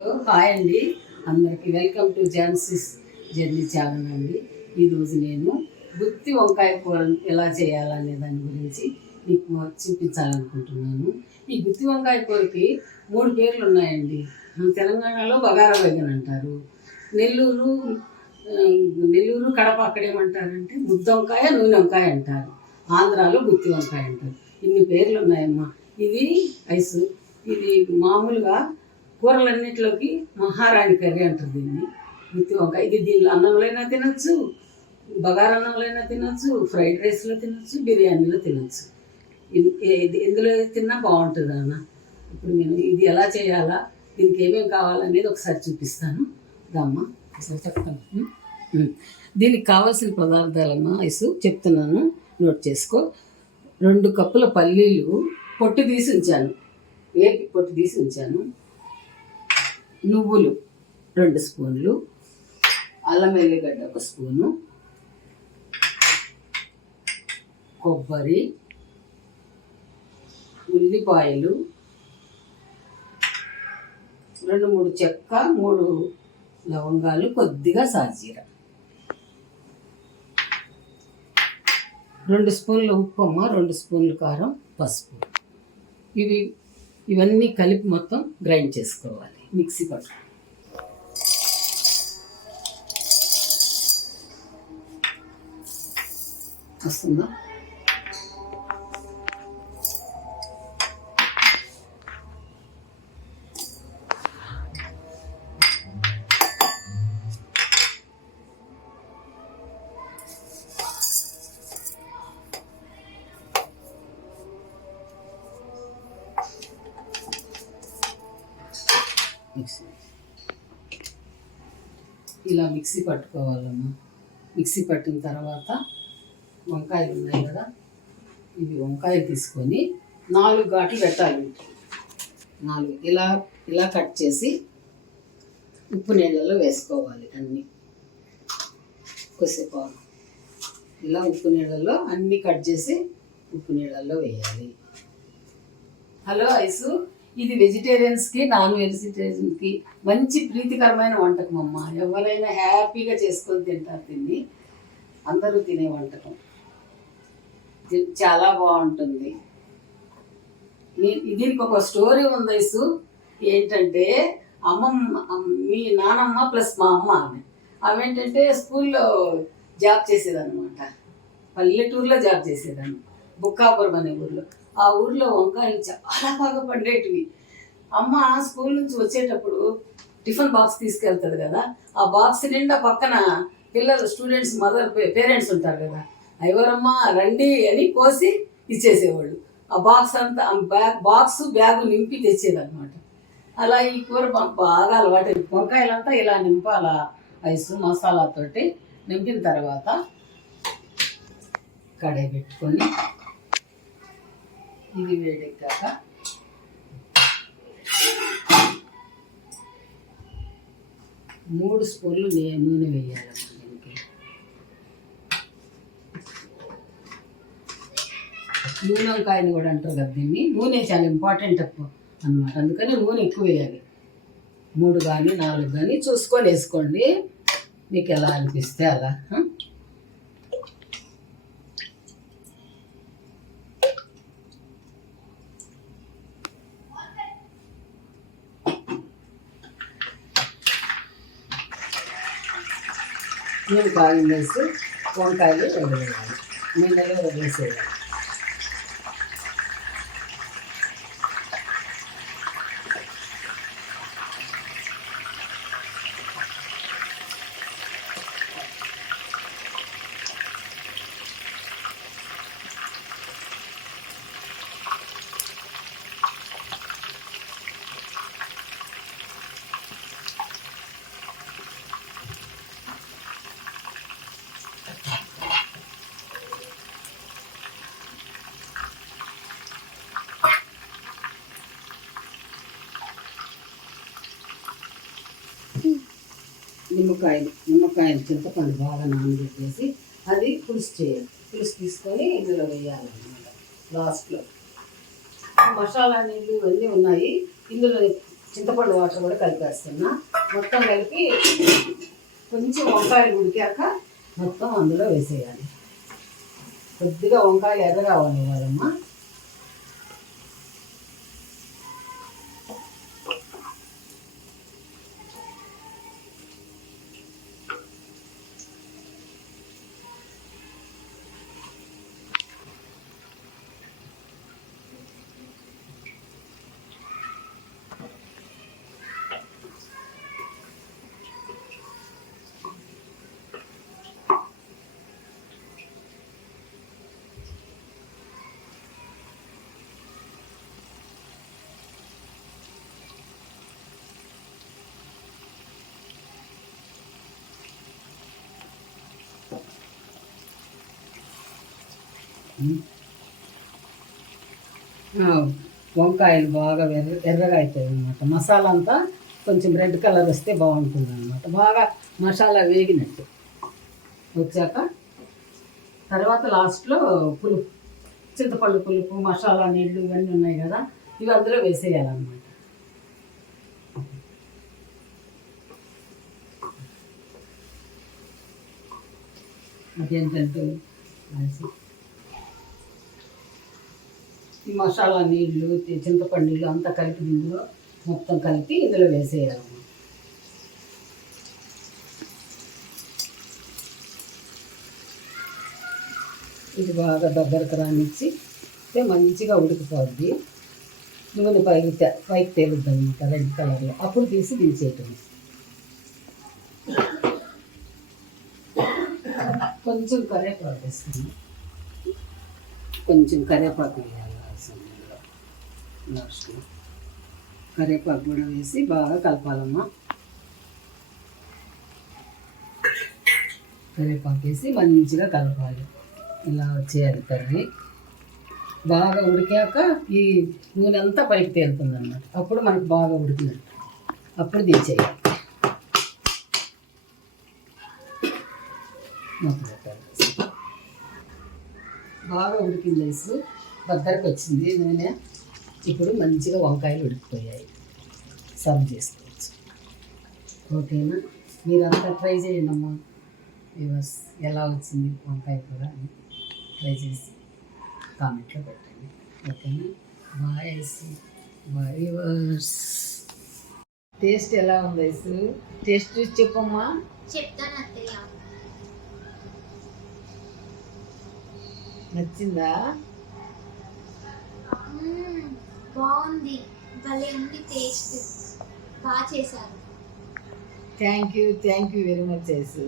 Hi అండి, అందరికీ welcome to Jhansi's journey channel అండి. ఈరోజు నేను గుత్తి వంకాయ కూర ఎలా చేయాలనే దాని గురించి మీకు చూపించాలనుకుంటున్నాను. ఈ గుత్తి వంకాయ కూరకి 3 పేర్లు ఉన్నాయండి. తెలంగాణలో బగారా బైగన్ అంటారు, నెల్లూరు నెల్లూరు కడప అక్కడేమంటారంటే ముద్ద వంకాయ, నూనె వంకాయ అంటారు, ఆంధ్రాలో గుత్తి వంకాయ అంటారు. ఇన్ని పేర్లు ఉన్నాయమ్మా. ఇది మామూలుగా కూరలన్నింటిలోకి మహారాణి కర్రీ అంటారు దీన్ని, గుత్తి వంకాయ. ఇది దీనిలో అన్నంలో తినచ్చు, బగారన్నంలో తినచ్చు, ఫ్రైడ్ రైస్లో తినచ్చు, బిర్యానీలో తినచ్చు. ఇది ఎందులో తిన్నా బాగుంటుంది అన్న. ఇప్పుడు నేను ఇది ఎలా చేయాలా, దీనికి ఏమేమి కావాలనేది ఒకసారి చూపిస్తాను. దమ్మా ఒకసారి చెప్తాను. దీనికి కావాల్సిన పదార్థాలమ్మా చెప్తున్నాను, నోట్ చేసుకో. 2 కప్పుల పల్లీలు పొట్టు తీసి ఉంచాను, వేపి పొట్టు తీసి ఉంచాను. నువ్వులు 2 స్పూన్లు, అల్లం వెల్లిగడ్డ 1 స్పూను, కొబ్బరి, ఉల్లిపాయలు 2-3 చెక్క, 3 లవంగాలు, కొద్దిగా సాజీర, 2 స్పూన్ల ఉప్పు అమ్మ, 2 స్పూన్ల కారం, పసుపు. ఇవన్నీ కలిపి మొత్తం గ్రైండ్ చేసుకోవాలి, మిక్సీ పట్టు. వస్తుందా? ఇలా మిక్సీ పట్టుకోవాలమ్మా. మిక్సీ పట్టిన తర్వాత వంకాయలు ఉన్నాయి కదా, ఇవి వంకాయలు తీసుకొని 4 ఘాట్లు పెట్టాలి. 4 ఇలా కట్ చేసి ఉప్పు నీళ్ళలో వేసుకోవాలి. అన్నీ కొద్దిసేపు ఇలా ఉప్పు నీళ్ళల్లో అన్నీ కట్ చేసి ఉప్పు నీళ్ళల్లో వేయాలి. హలో ఐసు, ఇది వెజిటేరియన్స్కి, నాన్ వెజిటేరియన్స్కి మంచి ప్రీతికరమైన వంటకం అమ్మ. ఎవరైనా హ్యాపీగా చేసుకొని తింటారు, తిని అందరూ తినే వంటకం. చాలా బాగుంటుంది. దీనికి ఒక స్టోరీ ఉంది ఐసు. ఏంటంటే మీ నానమ్మ ప్లస్ మా అమ్మ, ఆమె ఏంటంటే స్కూల్లో జాబ్ చేసేదన్నమాట. పల్లెటూరులో జాబ్ చేసేదాన్ని, బుక్కాపురం అనే ఊర్లో. ఆ ఊర్లో వంకాయలు చాలా బాగా పండేటివి. అమ్మ స్కూల్ నుంచి వచ్చేటప్పుడు టిఫిన్ బాక్స్ తీసుకెళ్తుంది కదా, ఆ బాక్స్ నిండా పక్కన పిల్లలు, స్టూడెంట్స్, పేరెంట్స్ ఉంటారు కదా, ఎవరమ్మా రండి అని కోసి ఇచ్చేసేవాళ్ళు. ఆ బాక్స్ అంతా బ్యాగు నింపి తెచ్చేదన్నమాట. అలా ఈ కూర బాగా అలవాటు. వంకాయలంతా ఇలా నింపాల ఐసు, మసాలాతోటి నింపిన తర్వాత కడాయి పెట్టుకొని ఇది వేడెక్కాక 3 స్పూన్లు నూనె వేయాలి. నూనె వంకాయని కూడా అంటారు కదా దీన్ని. నూనె చాలా ఇంపార్టెంట్ అన్నమాట, అందుకని నూనె ఎక్కువ వేయాలి. 3 కానీ 4 కానీ చూసుకొని వేసుకోండి, మీకు ఎలా అనిపిస్తే అలా. నూనె కాగిన వేసి వంకాయలు వదిలేయాలి, నూనెలో వదిలేసేయాలి. నిమ్మకాయలు చింతపండు బాగా నానబెట్టేసి అది పులుసు చేయాలి. పులుసు తీసుకొని ఇందులో వేయాలన్నమాట. లాస్ట్లో మసాలా నీళ్ళు ఇవన్నీ ఉన్నాయి, ఇందులో చింతపండు వాటర్ కూడా కలిపేస్తున్నా. మొత్తం కలిపి కొంచెం వంకాయలు ఉడికాక మొత్తం అందులో వేసేయాలి. కొద్దిగా వంకాయలు ఎర్రగా అవ్వనివ్వాలమ్మా. వంకాయలు బాగా ఎర్రగా అవుతాయి అన్నమాట. మసాలా అంతా కొంచెం రెడ్ కలర్ వస్తే బాగుంటుంది అన్నమాట. బాగా మసాలా వేగినట్టు వచ్చాక తర్వాత లాస్ట్లో పులుపు, చింతపండు పులుపు, మసాలా నీళ్ళు ఇవన్నీ ఉన్నాయి కదా, ఇవి అందులో వేసేయాలన్నమాట. అదేంటంటే ఈ మసాలా నీళ్ళు, చింతపండు నీళ్ళు అంతా కలిపి ఇందులో మొత్తం కలిపి ఇందులో వేసేయాలి. ఇది బాగా దగ్గరకు రానిచ్చి మంచిగా ఉడికిపోద్ది. నూనె పైకి తేలుద్ది అనమాట రెడ్ కలర్లో. అప్పుడు తీసి దించేయటం. కొంచెం కరివేపాకు వేస్తాను. కొంచెం కరివేపాకు వేయాలి లాస్ట్లో. కరివేపాకు కూడా వేసి బాగా కలపాలమ్మా. కరివేపాకు వేసి మంచిగా కలపాలి. ఇలా వచ్చేయాలి కర్రీ. బాగా ఉడికాక ఈ నూనె అంతా పైకి తేలుతుంది అన్నమాట. అప్పుడు మనకు బాగా ఉడికినట్టు. అప్పుడు దించేయాలి. బాగా ఉడికింది రైస్, దగ్గరకు వచ్చింది నూనె. ఇప్పుడు మంచిగా వంకాయలు ఉడికిపోయాయి. సర్వ్ చేసుకోవచ్చు. ఓకేనా? మీరంతా ట్రై చేయండి అమ్మా. వ్యూవర్స్ ఎలా వచ్చింది వంకాయ కూర అని ట్రై చేసి కామెంట్లో పెట్టండి. ఓకేనా? Bye ice. Bye viewers. Taste ఎలా ఉంది ఐసు? టేస్ట్ చూసి చెప్పమ్మా. చెప్తాను అత్తయ్య. నచ్చిందా? బాగుంది, భలే ఉంది టేస్ట్. బాగా చేశారు. Thank you very much ice.